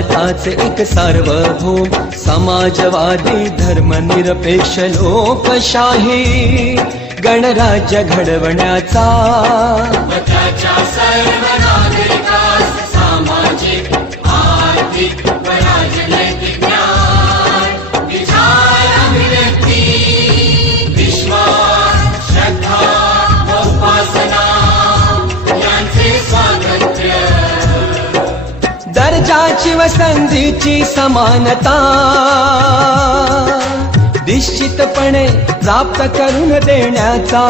भारताचे एक सार्वभौम समाजवादी धर्मनिरपेक्ष लोकशाही गणराज्य घडवण्याचा त्याच्या सर्व नागरिकास सामाजिक आर्थिक व राजनैतिक ज्ञान विचार अभिव्यक्ती विश्वास श्रद्धा व उपासना यांचे स्वातंत्र्य दर्जाची व संधीची समानता निश्चितपणे प्राप्त करून देण्याचा